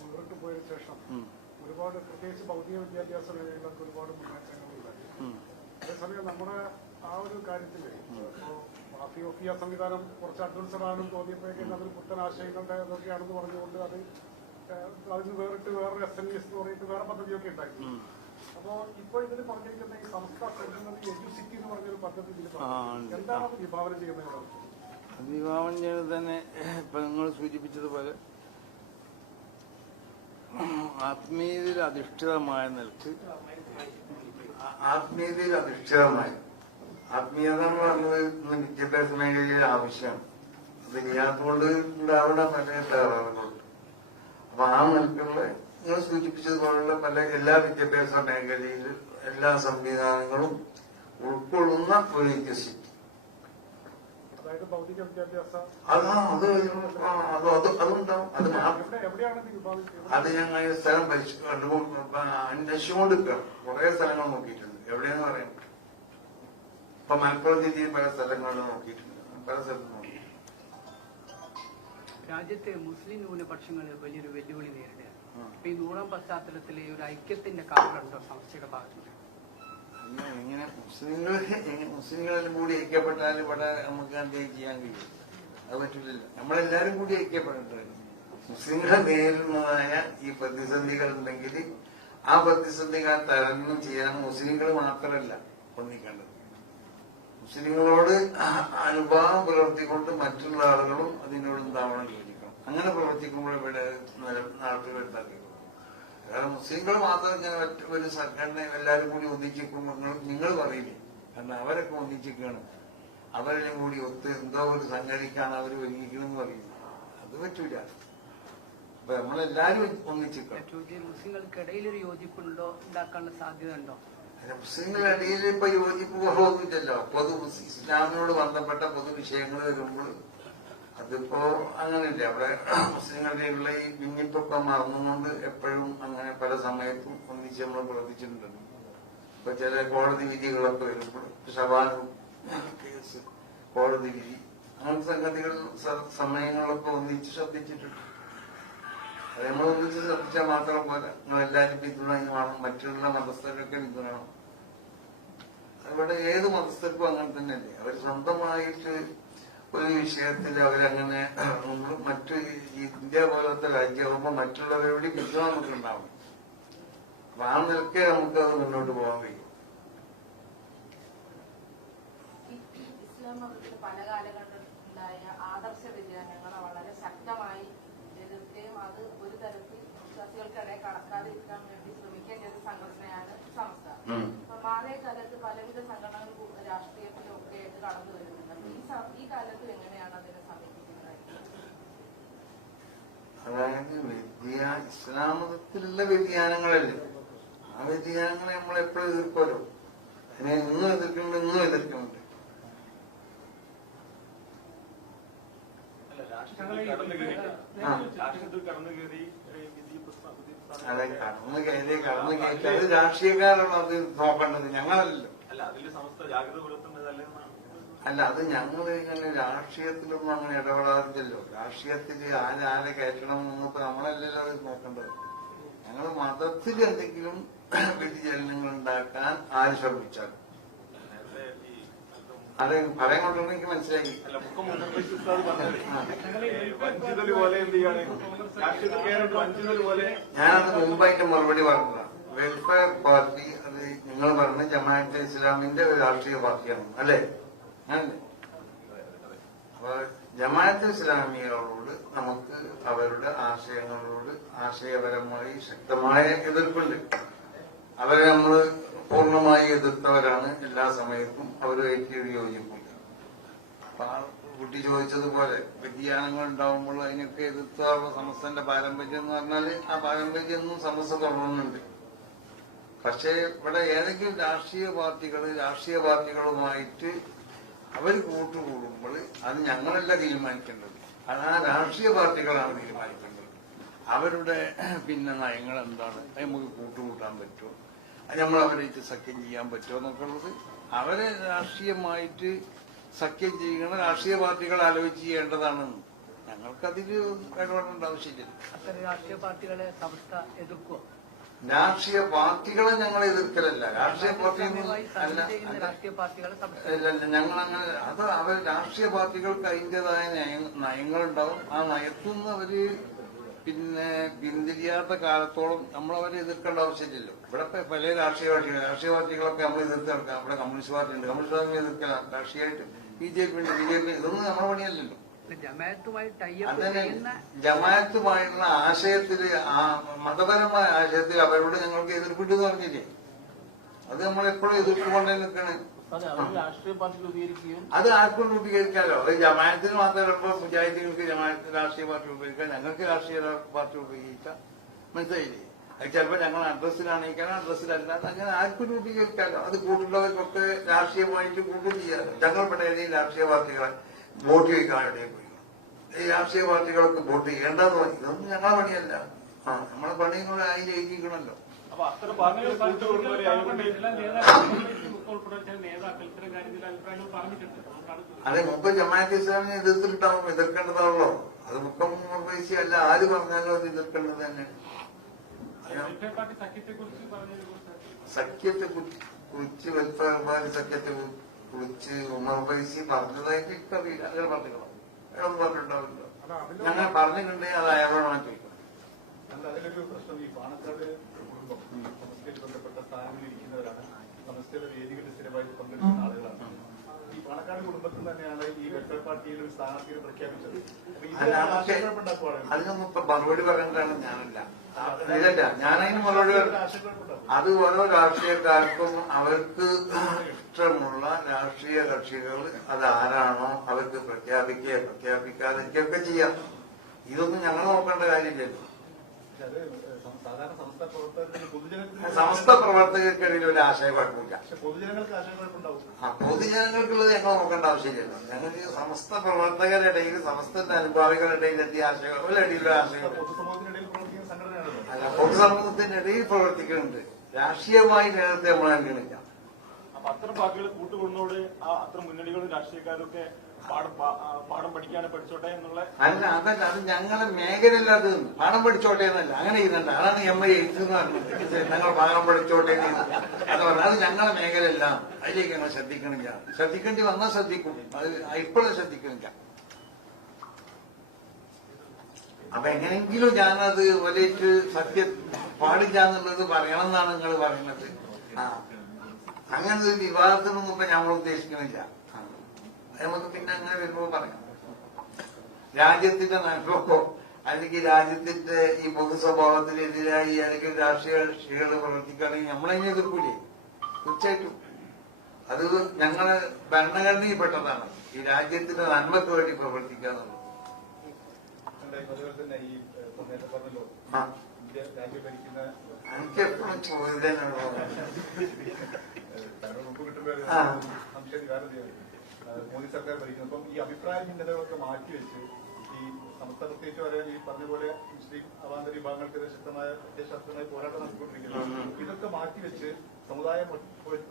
മുന്നോട്ട് പോയതിനു ശേഷം ഒരുപാട് പ്രത്യേകിച്ച് ഭൗതിക വിദ്യാഭ്യാസ മേഖലയിലൊക്കെ ഒരുപാട് മുന്നേറ്റങ്ങളുണ്ടായി. അതേസമയം നമ്മുടെ ആ ഒരു കാര്യത്തില് ഇപ്പോ മാഫിയോഫിയ സംവിധാനം കുറച്ച് അഡ്വാൻസ്ഡാണെന്ന് തോന്നിയപ്പോഴേക്കും അതൊരു പുത്തൻ ആശയങ്ങളുടെ ഇതൊക്കെയാണെന്ന് പറഞ്ഞുകൊണ്ട് അതിന് വേറിട്ട് വേറെ SNES എന്ന് പറഞ്ഞിട്ട് വേറെ പദ്ധതിയൊക്കെ ഉണ്ടായിരുന്നു. അപ്പോ ഇപ്പൊ ഇതിൽ പറഞ്ഞിരിക്കുന്ന ഈ സംസ്ഥാന എഡ്യൂസിറ്റി എന്ന് പറഞ്ഞൊരു പദ്ധതി എന്താണ് അത് വിഭാവനം ചെയ്യുന്നത്? വിഭാവനം ചെയ്യുന്നത് തന്നെ ഇപ്പൊ നിങ്ങൾ സൂചിപ്പിച്ചതുപോലെ ആത്മീയതയിൽ അധിഷ്ഠിതമായ നിലക്ക് ആത്മീയത എന്ന് പറഞ്ഞത് വിദ്യാഭ്യാസ മേഖലയിൽ ആവശ്യമാണ്. അതില്ലാത്തതുകൊണ്ട് ഉണ്ടാവുന്ന പല തകരാറുകളുണ്ട്. അപ്പൊ ആ നിലക്കുള്ള നിങ്ങൾ സൂചിപ്പിച്ചതുപോലുള്ള എല്ലാ വിദ്യാഭ്യാസ മേഖലയിലും എല്ലാ സംവിധാനങ്ങളും ഉൾക്കൊള്ളുന്ന ഒരു യുനിവേഴ്സിറ്റി. അതുണ്ടാവും. അത് ഞങ്ങൾ സ്ഥലം അന്വേഷിച്ചുകൊണ്ടിരിക്കുകയാണ്. കുറെ സ്ഥലങ്ങൾ നോക്കിയിട്ടുണ്ട്. എവിടെയെന്ന് പറയാം. ഇപ്പൊ മലപ്പുറം ജില്ലയിൽ പല സ്ഥലങ്ങളിലും നോക്കിയിട്ടുണ്ട്. പല സ്ഥലത്തും നോക്കിയിട്ടുണ്ട്. രാജ്യത്തെ മുസ്ലിം ന്യൂനപക്ഷങ്ങൾ വലിയൊരു വെല്ലുവിളി നേരിടുകയാണ്. ഈ 100ാം പശ്ചാത്തലത്തിലെ ഒരു ഐക്യത്തിന്റെ കാരണമുണ്ടോ സംസ്ഥയുടെ ഭാഗത്തുനിന്ന്? ഇങ്ങനെ മുസ്ലിങ്ങളെല്ലാം കൂടി ഐക്യപ്പെട്ടാൽ ഇവിടെ നമുക്ക് എന്തെങ്കിലും ചെയ്യാൻ കഴിയും? അത് പറ്റില്ലല്ലോ. നമ്മളെല്ലാരും കൂടി ഐക്യപ്പെടേണ്ടത്. മുസ്ലിങ്ങളെ നേരിടുന്നതായ ഈ പ്രതിസന്ധികൾ ഉണ്ടെങ്കിൽ ആ പ്രതിസന്ധികൾ തരണം ചെയ്യാൻ മുസ്ലിങ്ങൾ മാത്രമല്ല ഒന്നിക്കേണ്ടത്. മുസ്ലിങ്ങളോട് അനുഭാവം പുലർത്തിക്കൊണ്ട് മറ്റുള്ള ആളുകളും അതിനോട് എന്താവണം ചോദിക്കണം. അങ്ങനെ പ്രവർത്തിക്കുമ്പോൾ ഇവിടെ നാട്ടിൽ വരുത്താൻ. കാരണം മുസ്ലിങ്ങൾ മാത്രം ഇങ്ങനെ ഒരു സംഘടന എല്ലാവരും കൂടി ഒന്നിച്ചിരിക്കുമ്പോൾ നിങ്ങൾ പറയില്ലേ? കാരണം അവരൊക്കെ ഒന്നിച്ചിരിക്കുകയാണ്. അവരെല്ലാം കൂടി ഒത്ത് എന്തോ ഒരു സംഘടിക്കാണ് അവർ ഒരുങ്ങിക്കണമെന്ന് പറയുന്നു. അത് പറ്റൂല. അപ്പൊ നമ്മളെല്ലാരും ഒന്നിച്ചിരിക്കണം. മുസ്ലിങ്ങൾക്കിടയിൽ ഒരു യോജിപ്പുണ്ടോ ഉണ്ടാക്കാനുള്ള സാധ്യത ഉണ്ടോ? മുസ്ലിങ്ങളുടെ ഇടയിൽ ഇപ്പൊ യോജിപ്പ് കുറവൊന്നുമില്ലല്ലോ. ഇസ്ലാമിനോട് ബന്ധപ്പെട്ട പൊതുവിഷയങ്ങൾ വരുമ്പോൾ അതിപ്പോ അങ്ങനെയില്ല. അവിടെ മുസ്ലിങ്ങളുടെയുള്ള ഈ ഭിന്നിപ്പൊക്കെ മറന്നുകൊണ്ട് എപ്പോഴും അങ്ങനെ പല സമയത്തും ഒന്നിച്ച് നമ്മൾ പ്രവർത്തിച്ചിട്ടുണ്ട്. ഇപ്പൊ ചില കോടതി വിധികളൊക്കെ വരുമ്പോൾ ഷബാനും കേസ്, കോടതി വിധി, അങ്ങനത്തെ സംഗതികൾ സമയങ്ങളൊക്കെ ഒന്നിച്ച് ശ്രദ്ധിച്ചിട്ടുണ്ട്. അത് നമ്മൾ ഒന്നിച്ച് ശ്രദ്ധിച്ചാൽ മാത്രം പോലെ നമ്മളെല്ലാവരും പിന്തുണയും വേണം. മറ്റുള്ള മതസ്ഥരൊക്കെ പിന്തുണണം. അവിടെ ഏത് മതസ്ഥർക്കും അങ്ങനെ തന്നെയല്ലേ. അവർ സ്വന്തമായിട്ട് ഒരു വിഷയത്തിൽ അവരങ്ങനെ മറ്റു ഇന്ത്യ പോലത്തെ രാജ്യമാകുമ്പോൾ മറ്റുള്ളവരോട് പിന്തുണ നമുക്കുണ്ടാവും. അപ്പൊ ആ നിലക്കെ നമുക്കത് മുന്നോട്ട് പോകാൻ കഴിയും. ഇസ്ലാം മതത്തിൽ പല കാലഘട്ടത്തിലുണ്ടായ ആദർശ വ്യതിയാനങ്ങളെ വളരെ ശക്തമായി എതിർക്കുകയും അത് ഒരു തരത്തിൽ വിശ്വാസികൾക്കിടയിൽ കടക്കാതിരിക്കാൻ വേണ്ടി ശ്രമിക്കുകയും ചെയ്ത സംഘടനയാണ് സമസ്ത. അപ്പൊ മാറിയ കാലത്ത് പലവിധ സംഘടനകൾ രാഷ്ട്രീയത്തിലും ഒക്കെ ആയിട്ട് കടന്നു വരുന്നുണ്ട്. ഈ കാലത്ത് എങ്ങനെയാണ് അതിനെ സമീപിക്കുന്നത്? അതായത് ഇസ്ലാം മതത്തിലുള്ള വ്യതിയാനങ്ങളല്ലേ, ആ വ്യതിയാനങ്ങളെ നമ്മൾ എപ്പോഴും എതിർക്കുമല്ലോ. അതിനെ ഇന്നും എതിർക്കുന്നുണ്ട്, ഇന്നും എതിർക്കുന്നുണ്ട്. രാഷ്ട്രത്തിൽ കടന്നു കയറി വിധി അതെ, കടന്നു കയറ്റി അത് രാഷ്ട്രീയക്കാരാണ് അത് നോക്കേണ്ടത്, ഞങ്ങളല്ലല്ലോ. അല്ല, അത് ഞങ്ങൾ ഇങ്ങനെ രാഷ്ട്രീയത്തിലൊന്നും അങ്ങനെ ഇടപെടാറില്ലല്ലോ. രാഷ്ട്രീയത്തിൽ ആരെ കയറ്റണം എന്നൊക്കെ നമ്മളല്ലല്ലോ അത് നോക്കേണ്ടത്. ഞങ്ങൾ മതത്തിൽ എന്തെങ്കിലും വ്യതിചലനങ്ങൾ ഉണ്ടാക്കാൻ ആര് ശ്രമിച്ചാൽ അത് പറയാൻ കൊണ്ടുവന്ന് എനിക്ക് മനസ്സിലായി. ഞാനത് മുമ്പായിട്ട് മറുപടി പറഞ്ഞതാണ്. വെൽഫെയർ പാർട്ടി അത് നിങ്ങൾ പറഞ്ഞ ജമാഅത്തെ ഇസ്ലാമിന്റെ ഒരു രാഷ്ട്രീയ പാർട്ടിയാണ് അല്ലേ? ഞാനല്ലേ? അപ്പൊ ജമാഅത്തെ ഇസ്ലാമികളോട് നമുക്ക് അവരുടെ ആശയങ്ങളോട് ആശയപരമായി ശക്തമായ എതിർപ്പുണ്ട്. അവരെ നമ്മൾ പൂർണ്ണമായി എതിർത്തവരാണ് എല്ലാ സമയത്തും. അവരുമായിട്ട് യോജിപ്പില്ല. അപ്പൊ ആ കുട്ടി ചോദിച്ചതുപോലെ വ്യതിയാനങ്ങൾ ഉണ്ടാവുമ്പോൾ അതിനൊക്കെ എതിർത്തുള്ള സമസ്തന്റെ പാരമ്പര്യം എന്ന് പറഞ്ഞാല് ആ പാരമ്പര്യമൊന്നും സമസ്ത തുടരുന്നുണ്ട്. പക്ഷേ ഇവിടെ ഏതെങ്കിലും രാഷ്ട്രീയ പാർട്ടികളുമായിട്ട് അവർ കൂട്ടുകൂടുമ്പോൾ അത് ഞങ്ങളല്ല തീരുമാനിക്കേണ്ടത്, അത് ആ രാഷ്ട്രീയ പാർട്ടികളാണ് തീരുമാനിക്കേണ്ടത്. അവരുടെ നയങ്ങൾ എന്താണ്, അത് നമുക്ക് കൂട്ടുകൂട്ടാൻ പറ്റുമോ, അത് നമ്മൾ അവരായിട്ട് സഖ്യം ചെയ്യാൻ പറ്റുമോ എന്നൊക്കെ ഉള്ളത് അവരെ രാഷ്ട്രീയമായിട്ട് സഖ്യം ചെയ്യുന്ന രാഷ്ട്രീയ പാർട്ടികൾ ആലോചിച്ച് ചെയ്യേണ്ടതാണ്. ഞങ്ങൾക്കതിൽ ഇടപെടേണ്ട ആവശ്യമില്ല. അത്തരം രാഷ്ട്രീയ പാർട്ടികളെ സമസ്ത എതിർക്കുമോ? രാഷ്ട്രീയ പാർട്ടികളെ ഞങ്ങൾ എതിർക്കലല്ല. രാഷ്ട്രീയ പാർട്ടി ഞങ്ങളങ്ങനെ അത് അവർ രാഷ്ട്രീയ പാർട്ടികൾക്ക് അതിൻ്റെതായ നയങ്ങളുണ്ടാവും. ആ നയത്തുനിന്ന് അവര് പിന്തിരിയാത്ത കാലത്തോളം നമ്മളവരെ എതിർക്കേണ്ട ആവശ്യമില്ലല്ലോ. ഇവിടെ പല രാഷ്ട്രീയ പാർട്ടികളൊക്കെ നമ്മൾ എതിർത്ത് നടക്കാം. ഇവിടെ കമ്മ്യൂണിസ്റ്റ് പാർട്ടി ഉണ്ട്, കമ്മ്യൂണിസ്റ്റ് പാർട്ടി എതിർக்கலாம் രാഷ്ട്രീയമായിട്ട്. ബി.ജെ.പി ഉണ്ട്, ബി.ജെ.പി ഇതൊന്നും നമ്മുടെ പണിയല്ലല്ലോ. ജമാഅത്തുമായിട്ടുള്ള ആശയത്തില് മതപരമായ ആശയത്തിൽ അവരോട് ഞങ്ങൾക്ക് എതിർപ്പിട്ടെന്ന് പറഞ്ഞില്ലേ, അത് നമ്മളെപ്പോഴും എതിർത്തുകൊണ്ടേ നിൽക്കണേ. അത് ആർക്കും രൂപീകരിക്കാമല്ലോ. അത് ജമാഅത്തിന് മാത്രമല്ല, ഇപ്പൊ മുജാഹിദീങ്ങൾക്ക് ജമാഅത്ത് രാഷ്ട്രീയ പാർട്ടി ഉപയോഗിക്കാം, ഞങ്ങൾക്ക് രാഷ്ട്രീയ പാർട്ടി ഉപയോഗിക്കാം. മനസ്സിലായില്ലേ? അത് ചിലപ്പോൾ ഞങ്ങൾ അഡ്രസ്സിലാണെങ്കിൽ അഡ്രസ്സിലല്ലാതെ അങ്ങനെ ആർക്കും രൂപീകരിക്കാമല്ലോ. അത് കൂട്ടുള്ളവർക്കൊക്കെ രാഷ്ട്രീയമായിട്ട് കൂട്ടും ചെയ്യാമല്ലോ. ഞങ്ങളുടെ രാഷ്ട്രീയ പാർട്ടികളെ വോട്ട് ചോദിക്കാൻ എവിടെയും പോയി ഈ രാഷ്ട്രീയ പാർട്ടികളൊക്കെ വോട്ട് ചെയ്യേണ്ടെന്ന് പറഞ്ഞു. ഇതൊന്നും ഞങ്ങളെ പണിയല്ല. നമ്മളെ പണിയും കൂടെ അതിൽ എഴുതിക്കണല്ലോ. അതെ, മുമ്പ് ജമാഅത്തെ ഇസ്ലാമിനെ എതിർക്കേണ്ടതാണല്ലോ. അത് മുക്കം പൈസ അല്ല, ആര് പറഞ്ഞാലും അത് എതിർക്കേണ്ടത് തന്നെ. സഖ്യത്തെ കുറിച്ച് വെൽഫെയർ പാർട്ടി സഖ്യത്തെ കുറിച്ച് ഉമർ ഫൈസി പറഞ്ഞതായിട്ട് എനിക്കറിയില്ല. അങ്ങനെ പറഞ്ഞിട്ടുണ്ടോ? അയാളൊന്നും പറഞ്ഞിട്ടുണ്ടാവില്ല. ഞങ്ങൾ പറഞ്ഞിട്ടുണ്ടെങ്കിൽ അത് അയാളോടാണ് ചോദിക്കുന്നത്. അതിലൊരു പ്രശ്നം, ഈ പാണക്കാട് കുടുംബം സമസ്തയുമായി ബന്ധപ്പെട്ട സ്ഥാനങ്ങളിൽ ഇരിക്കുന്നവരാണ്, സമസ്തയുടെ വേദികളിൽ സ്ഥിരമായി പങ്കെടുക്കുന്ന ആളുകളാണ്. ഈ പാണക്കാട് കുടുംബത്തിൽ തന്നെയാണ് ഈ വെൽഫെയർ പാർട്ടിയിൽ ഒരു സ്ഥാനാർത്ഥിയെ പ്രഖ്യാപിച്ചത്. അതിനൊന്നും ഇപ്പൊ മറുപടി പറയേണ്ടതാണ് ഞാനല്ല. ഇതല്ല, ഞാനതിന് മറുപടി അത് ഓരോ രാഷ്ട്രീയക്കാർക്കും അവർക്ക് ഇഷ്ടമുള്ള രാഷ്ട്രീയ കക്ഷികൾ അതാരാണോ അവർക്ക് പ്രഖ്യാപിക്കാതിരിക്കുകയൊക്കെ ചെയ്യാം. ഇതൊന്നും ഞങ്ങൾ നോക്കേണ്ട കാര്യമില്ലല്ലോ. സമസ്ത പ്രവർത്തകർക്കിടയിൽ ഒരു ആശയക്കുഴപ്പമില്ല. പൊതുജനങ്ങൾക്കുള്ളത് ഞങ്ങൾ നോക്കേണ്ട ആവശ്യമില്ലല്ലോ. ഞങ്ങൾക്ക് സമസ്ത പ്രവർത്തകരുടെ ഇടയിൽ, സമസ്തന്റെ അനുഭാവികളുടെ ഇടയിൽ എത്തിയ ആശയങ്ങളുടെ ഇടയിലുള്ള ആശയം അല്ല, പൊതുസമൂഹത്തിന്റെ ഇടയിൽ പ്രവർത്തിക്കുന്നുണ്ട്. രാഷ്ട്രീയമായി നേരത്തെ നമ്മൾ അനുഗണിക്കാം. അത്തരം പാർട്ടികൾ കൂട്ടുകൊണ്ടോട് അത്തരം മുന്നണികളും രാഷ്ട്രീയക്കാരൊക്കെ പാഠം പഠിക്കാതെ പഠിച്ചോട്ടെ എന്നുള്ള അല്ല, അതല്ല, അത് ഞങ്ങളെ മേഖലയല്ല. അത് പാഠം പഠിച്ചോട്ടെ എന്നല്ല, അങ്ങനെ ചെയ്യുന്നുണ്ട്. അതാണ് എം.ഐ. ഞങ്ങൾ പാഠം പഠിച്ചോട്ടെ അത് പറഞ്ഞാൽ അത് ഞങ്ങളെ മേഖലയല്ല. അതിലേക്ക് ഞങ്ങൾ ശ്രദ്ധിക്കണില്ല. ശ്രദ്ധിക്കേണ്ടി വന്നാൽ ശ്രദ്ധിക്കും, അത് ഇപ്പോഴും ശ്രദ്ധിക്കണില്ല. അപ്പൊ എങ്ങനെയെങ്കിലും ഞാനത് വലിയിട്ട് സത്യം പാടില്ല എന്നുള്ളത് പറയണം എന്നാണ് നിങ്ങൾ പറയുന്നത്. അങ്ങനത്തെ ഒരു വിവാദത്തിനു മുമ്പ് ഞങ്ങൾ ഉദ്ദേശിക്കുന്നില്ല. നമുക്ക് പിന്നെ അങ്ങനെ വരുമ്പോ പറയാം. രാജ്യത്തിന്റെ നന്മക്കോ അല്ലെങ്കിൽ രാജ്യത്തിന്റെ ഈ പൊതു സ്വഭാവത്തിനെതിരായി അല്ലെങ്കിൽ രാഷ്ട്രീയ കക്ഷികൾ പ്രവർത്തിക്കുകയാണെങ്കിൽ നമ്മളതിനെ എതിർക്കൂലേ? തീർച്ചയായിട്ടും അത് ഞങ്ങളെ ഭരണഘടനയിൽപ്പെട്ടതാണ്. ഈ രാജ്യത്തിന്റെ നന്മക്ക് വേണ്ടി പ്രവർത്തിക്കുക എന്നുള്ളത്. എനിക്ക് എപ്പോഴും ചോദ്യത്തിനാണോ മോദി സർക്കാർ ഭരിക്കുന്നപ്പം ഈ അഭിപ്രായ ഭിന്നതകളൊക്കെ മാറ്റിവെച്ച് ഈ സമസ്ത പ്രത്യേകിച്ച് പറയാൻ ഈ പറഞ്ഞ പോലെ മുസ്ലിം അവാന്തര വിഭാഗങ്ങൾക്കെതിരെ ശക്തമായ പ്രത്യയശാസ്ത്രമായ പോരാട്ടം നടത്തിക്കൊണ്ടിരിക്കുന്നത്. ഇതൊക്കെ മാറ്റിവെച്ച് സമുദായം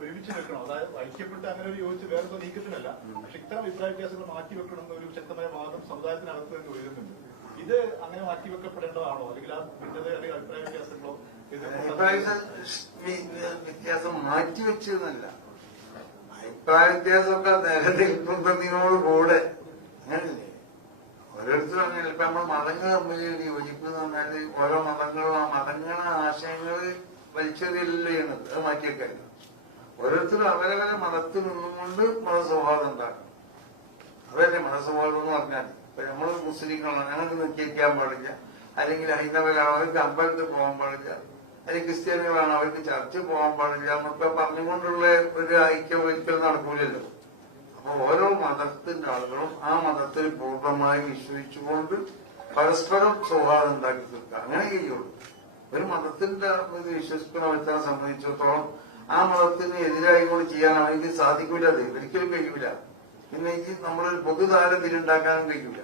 ഒരുമിച്ച് വെക്കണം. അതായത് ഐക്യപ്പെട്ട് അങ്ങനെ ഒരു യോജിച്ച് വേറെ നീക്കത്തിനല്ല. പക്ഷെ ഇത്തരം അഭിപ്രായ വ്യത്യാസങ്ങൾ മാറ്റിവെക്കണം എന്നൊരു ശക്തമായ വാദം സമുദായത്തിനകത്ത് തന്നെ ഉയരുന്നുണ്ട്. ഇത് അങ്ങനെ മാറ്റിവെക്കപ്പെടേണ്ടതാണോ, അല്ലെങ്കിൽ ആ ഭിന്നത അല്ലെങ്കിൽ അഭിപ്രായ വ്യത്യാസങ്ങളോ വ്യത്യാസം മാറ്റിവെച്ചതല്ല. അഭിപ്രായ വ്യത്യാസമൊക്കെ നിലനിൽക്കുന്നതിനോട് കൂടെ അങ്ങനല്ലേ ഓരോരുത്തരും അങ്ങനെ. ഇപ്പൊ നമ്മൾ മതങ്ങൾ തമ്മിൽ യോജിപ്പ് എന്ന് പറഞ്ഞാല് ഓരോ മതങ്ങളും ആ മതങ്ങളെ ആശയങ്ങൾ വലിച്ചെറിയല്ലോ ചെയ്യുന്നത്. അത് മാറ്റിവെക്കല്ല. ഓരോരുത്തരും അവരവരെ മതത്തിൽ നിന്നുകൊണ്ട് മതസൗഹാർദ്ദം ഉണ്ടാക്കണം. അതല്ലേ മതസൗഹാർദ്ദം എന്ന് പറഞ്ഞാൽ. ഇപ്പൊ നമ്മൾ മുസ്ലിങ്ങളാണ്, ഞങ്ങൾക്ക് നിശ്ചയിക്കാൻ പാടില്ല. അല്ലെങ്കിൽ ഹൈന്ദവരാണ്, അവർക്ക് അമ്പലത്തിൽ പോകാൻ പാടില്ല. അല്ലെങ്കിൽ ക്രിസ്ത്യാനികളാണ്, അവർക്ക് ചർച്ചിൽ പോകാൻ പാടില്ല എന്നൊക്കെ പറഞ്ഞുകൊണ്ടുള്ള ഒരു ഐക്യം ഒരിക്കലും നടക്കൂലല്ലോ. അപ്പൊ ഓരോ മതത്തിന്റെ ആളുകളും ആ മതത്തിൽ പൂർണ്ണമായി വിശ്വസിച്ചുകൊണ്ട് പരസ്പരം സൗഹാർദ്ദം ഉണ്ടാക്കി തീർക്കുക. അങ്ങനെ ചെയ്യുള്ളൂ. ഒരു മതത്തിന്റെ ഇത് വിശ്വസിക്കുന്ന വ്യക്തിയെ സംബന്ധിച്ചിടത്തോളം ആ മതത്തിന് എതിരായി കൊണ്ട് ചെയ്യാൻ അവർക്ക് സാധിക്കൂല. അത് ഒരിക്കലും കഴിയൂല. പിന്നെ ഈ നമ്മളൊരു പൊതുതാരം ഉണ്ടാക്കാനും കഴിയൂല.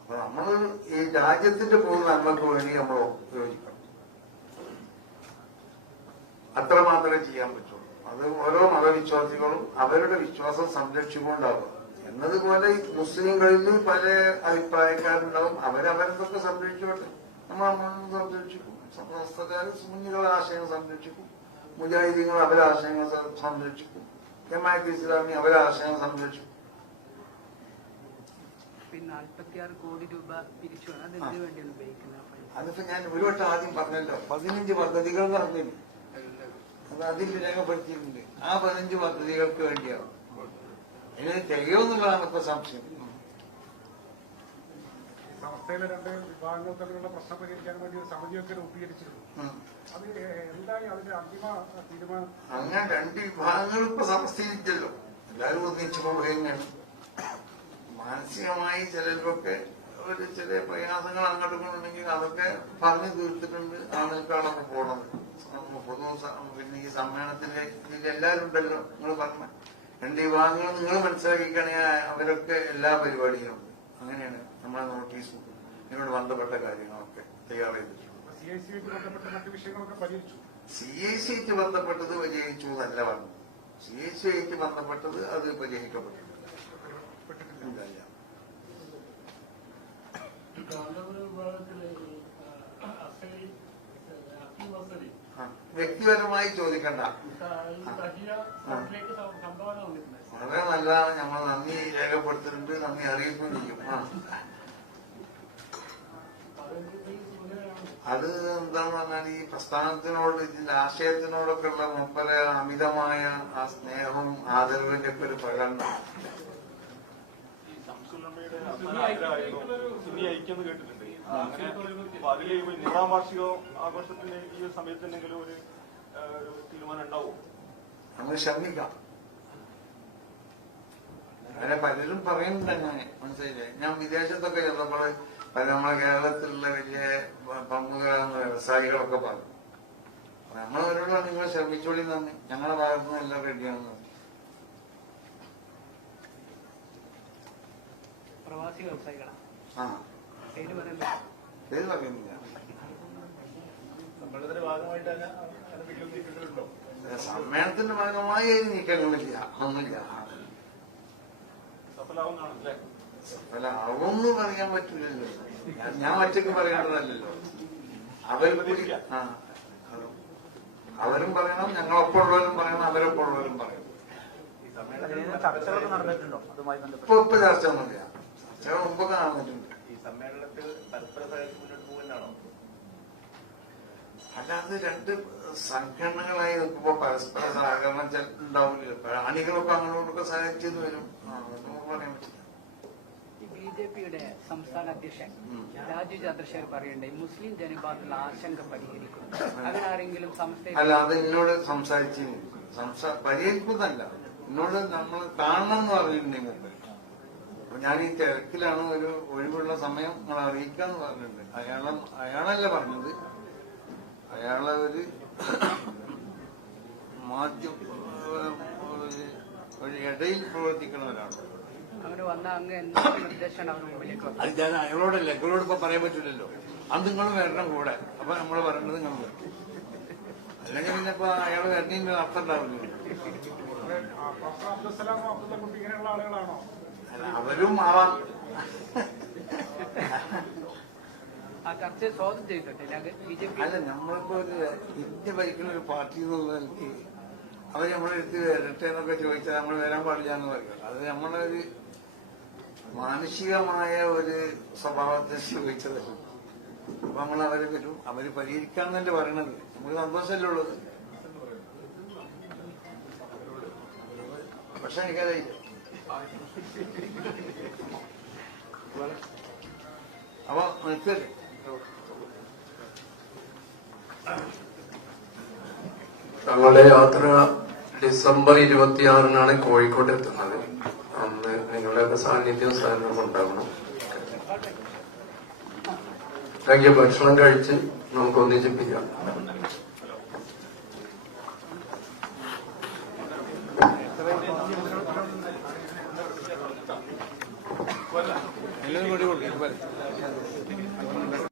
അപ്പൊ നമ്മൾ ഈ രാജ്യത്തിന്റെ പൊതു നന്മക്ക് വേണ്ടി നമ്മൾ ഉപയോഗിക്കണം. അത്ര മാത്രമേ ചെയ്യാൻ പറ്റുള്ളൂ. അത് ഓരോ മതവിശ്വാസികളും അവരുടെ വിശ്വാസം സംരക്ഷിച്ചുകൊണ്ടാകും. എന്നതുപോലെ മുസ്ലിങ്ങളിൽ പല അഭിപ്രായക്കാരുണ്ടാവും. അവരവരതൊക്കെ സംരക്ഷിച്ചോട്ടെ. നമ്മൾ സംരക്ഷിക്കും. സുന്നികളുടെ ആശയങ്ങൾ സംരക്ഷിക്കും. മുജാഹിദീങ്ങൾ അവരെ ആശയങ്ങൾ സംരക്ഷിക്കും. ജമാഅത്ത് ഇസ്ലാമി അവരെ ആശയങ്ങൾ സംരക്ഷിക്കും. പിന്നെ 46 കോടി രൂപ പിരിച്ചു. അതെന്തിനു വേണ്ടിയാണ് ഉപയോഗിക്കുന്നത്? അതിപ്പോ ഞാൻ ഒരു വട്ടം ആദ്യം പറഞ്ഞല്ലോ, 15 പദ്ധതികൾ നടന്നില്ല. അത് അതിൽ രേഖപ്പെടുത്തിയിട്ടുണ്ട്. ആ 15 പദ്ധതികൾക്ക് വേണ്ടിയാണ്. ഇതിന് തികയോന്നുള്ളതാണ് ഇപ്പൊ സംശയം. സംസ്ഥയിലെ രണ്ട് വിഭാഗങ്ങൾ തമ്മിലുള്ള പ്രശ്നം പരിഹരിക്കാൻ വേണ്ടി ഒരു സമിതിയൊക്കെ രൂപീകരിച്ചിരുന്നു. അത് എന്തായി അതിന്റെ അന്തിമ തീരുമാനം? അങ്ങനെ 2 വിഭാഗങ്ങൾ ഇപ്പൊ സമസ്തയില്ലല്ലോ. എല്ലാവരും ഒന്നിച്ചു പോവുകയാണ്. മാനസികമായി ചിലർക്കൊക്കെ ഒരു ചില പ്രയാസങ്ങൾ അങ്ങോട്ടും ഇങ്ങോട്ടുണ്ടെങ്കിൽ അതൊക്കെ പറഞ്ഞു തീർത്തിട്ടുണ്ട്. ആളുകൾക്കാണൊക്കെ പോണത്. പിന്നെ ഈ സമ്മേളനത്തിലെ ഇതിലെല്ലാവരും ഉണ്ടല്ലോ. നിങ്ങൾ പറഞ്ഞ 2 വിഭാഗങ്ങൾ നിങ്ങൾ മനസ്സിലാക്കിക്കണെങ്കിൽ അവരൊക്കെ എല്ലാ പരിപാടികളും ഉണ്ട്. അങ്ങനെയാണ് നമ്മളെ നോട്ടീസും ഇതിനോട് ബന്ധപ്പെട്ട കാര്യങ്ങളൊക്കെ തയ്യാർ ചെയ്തിട്ടുണ്ട്. CIC ബന്ധപ്പെട്ടത് പരിഹരിച്ചു എന്നല്ല പറഞ്ഞു. CIC ബന്ധപ്പെട്ടത് അത് പരിഹരിക്കപ്പെട്ടിട്ടുണ്ട്. വ്യക്തിപരമായി ചോദിക്കണ്ട. വളരെ നല്ലതാണ്. നമ്മൾ നന്ദി രേഖപ്പെടുത്തിയിട്ടുണ്ട്. നന്ദി അറിയിക്കുകയും ചെയ്യും. അത് എന്താന്ന് പറഞ്ഞാൽ ഈ പ്രസ്ഥാനത്തിനോട് ഇതിന്റെ ആശയത്തിനോടൊക്കെ ഉള്ള മുമ്പല അമിതമായ ആ സ്നേഹവും ആദരവിന്റെ ഒക്കെ ഒരു പ്രകടനം. സുന്നി ഐക്യം കേട്ടിട്ടുണ്ട്. അങ്ങനെ അതിൽ 100-ാം വാർഷിക ആഘോഷത്തിന്റെ ഈ സമയത്ത് എന്തെങ്കിലും ഒരു തീരുമാനം ഉണ്ടാവും? നമ്മൾ ശ്രമിക്കാം. അങ്ങനെ പലരും പറയുന്നുണ്ട്. അങ്ങനെ മനസ്സിലായില്ലേ? ഞാൻ വിദേശത്തൊക്കെ ചെന്നപ്പോൾ നമ്മളെ കേരളത്തിലുള്ള വലിയ പ്രമുഖരാകുന്ന വ്യവസായികളൊക്കെ പറഞ്ഞു, നമ്മളവരോടാണ് നിങ്ങൾ ശ്രമിച്ചോളി നന്ദി, ഞങ്ങളുടെ ഭാഗത്തുനിന്ന് എല്ലാം റെഡിയാണെന്ന്. പ്രവാസി വ്യവസായികളാണ്. പേര് പറയുന്നില്ല. സമ്മേളനത്തിന്റെ ഭാഗമായി നീക്കങ്ങളില്ല, ഒന്നുമില്ല. സഫലാവുമെന്ന് പറയാൻ പറ്റില്ലല്ലോ. ഞാൻ ഒറ്റയ്ക്ക് പറയേണ്ടതല്ലല്ലോ. അവരും പറയണം, ഞങ്ങളൊപ്പമുള്ളവരും പറയണം, അവരൊപ്പമുള്ളവരും പറയണം. ചർച്ചകളൊക്കെ നടന്നിട്ടുണ്ടോ അതുമായി ബന്ധപ്പെട്ട്? ഇപ്പൊ ചർച്ച ഒന്നുമില്ല. ചർച്ചകൾ മുമ്പൊക്കെ നടന്നിട്ടുണ്ട്. ഈ സമ്മേളനത്തിൽ പരസ്പര സഹകരിച്ച് മുന്നോട്ട് പോകുന്നതാണോ? അല്ലാതെ 2 സംഘടനകളായി നിൽക്കുമ്പോ പരസ്പര സഹകരണം ഉണ്ടാവില്ല. പ്രാണികളൊക്കെ അങ്ങോട്ടൊക്കെ സഹകരിച്ചെന്ന് വരും. അതൊന്നും പറയാൻ പറ്റില്ല. BJPയുടെ സംസ്ഥാന അധ്യക്ഷൻ രാജു ചന്ദ്രശേഖർ പറയണ്ടേ മുസ്ലിം ജനവിഭാഗത്തിലുള്ള ആശങ്ക പരിഹരിക്കും. അങ്ങനെ ആരെങ്കിലും സംസ്ഥ അല്ല, അത് എന്നോട് സംസാരിച്ചു. പരിഹരിക്കുന്നല്ല, എന്നോട് നമ്മൾ കാണണം എന്ന് പറഞ്ഞിട്ടുണ്ടെങ്കിൽ മുമ്പ്. അപ്പൊ ഞാൻ ഈ തിരക്കിലാണ്, ഒരു ഒഴിവുള്ള സമയം നിങ്ങൾ അറിയിക്കാന്ന് പറഞ്ഞിട്ടുണ്ട്. അയാളല്ല പറഞ്ഞത്, അയാളെ ഒരു മാധ്യമ ഒരു ഇടയിൽ പ്രവർത്തിക്കുന്ന ഒരാളാണ്. അങ്ങനെ വന്ന അങ്ങ് എന്തൊക്കെ നിർദ്ദേശമാണ് അവർ മുമ്പിലേക്ക് വെക്കുന്നത്? അത് ഞാൻ അയാളോടല്ല, നിങ്ങളോട് ഇപ്പൊ പറയാൻ പറ്റില്ലല്ലോ. അത് നിങ്ങളും വരണം കൂടെ. അപ്പൊ നമ്മൾ പറയേണ്ടത് നിങ്ങൾ അല്ലെങ്കിൽ പിന്നെ ഇപ്പൊ അയാൾ വരണതിന്റെ അർത്ഥം ഉണ്ടാവില്ല. ഡോക്ടർ അബ്ദുസലാമോ അബ്ദുള്ള കുട്ടി ഇങ്ങനെയുള്ള ആളുകളാണോ? അല്ല, അവരും ആവാം. ആ ചർച്ചയെ സ്വാഗതം ചെയ്തിട്ടില്ല BJP. അല്ല, നമ്മളിപ്പോ ഒരു ഇന്ത്യ ഭരിക്കുന്ന ഒരു പാർട്ടി എന്നുള്ള നിലയ്ക്ക് അവർ നമ്മളെ അടുത്ത് വരട്ടെ എന്നൊക്കെ ചോദിച്ചാൽ നമ്മൾ വരാൻ പാടില്ല എന്ന് പറയും. അത് നമ്മളെ ഒരു മാനുഷികമായ ഒരു സ്വഭാവത്തെ ചോദിച്ചതല്ല. അപ്പൊ നമ്മൾ അവരെ പറ്റും അവര് പരിഹരിക്കാന്നല്ലേ പറയണത്. നമുക്ക് സന്തോഷമല്ലേ ഉള്ളത്. പക്ഷെ എനിക്കറിയില്ല. അപ്പൊ നിർത്തല്ലേ. ഞങ്ങളുടെ യാത്ര ഡിസംബർ 26-നാണ് കോഴിക്കോട് എത്തുന്നത്. അന്ന് നിങ്ങളുടെയൊക്കെ സാന്നിധ്യവും സാധനവും ഉണ്ടാവണം. ഭക്ഷണം കഴിച്ച് നമുക്ക് ഒന്നിച്ച് പിരിയാം.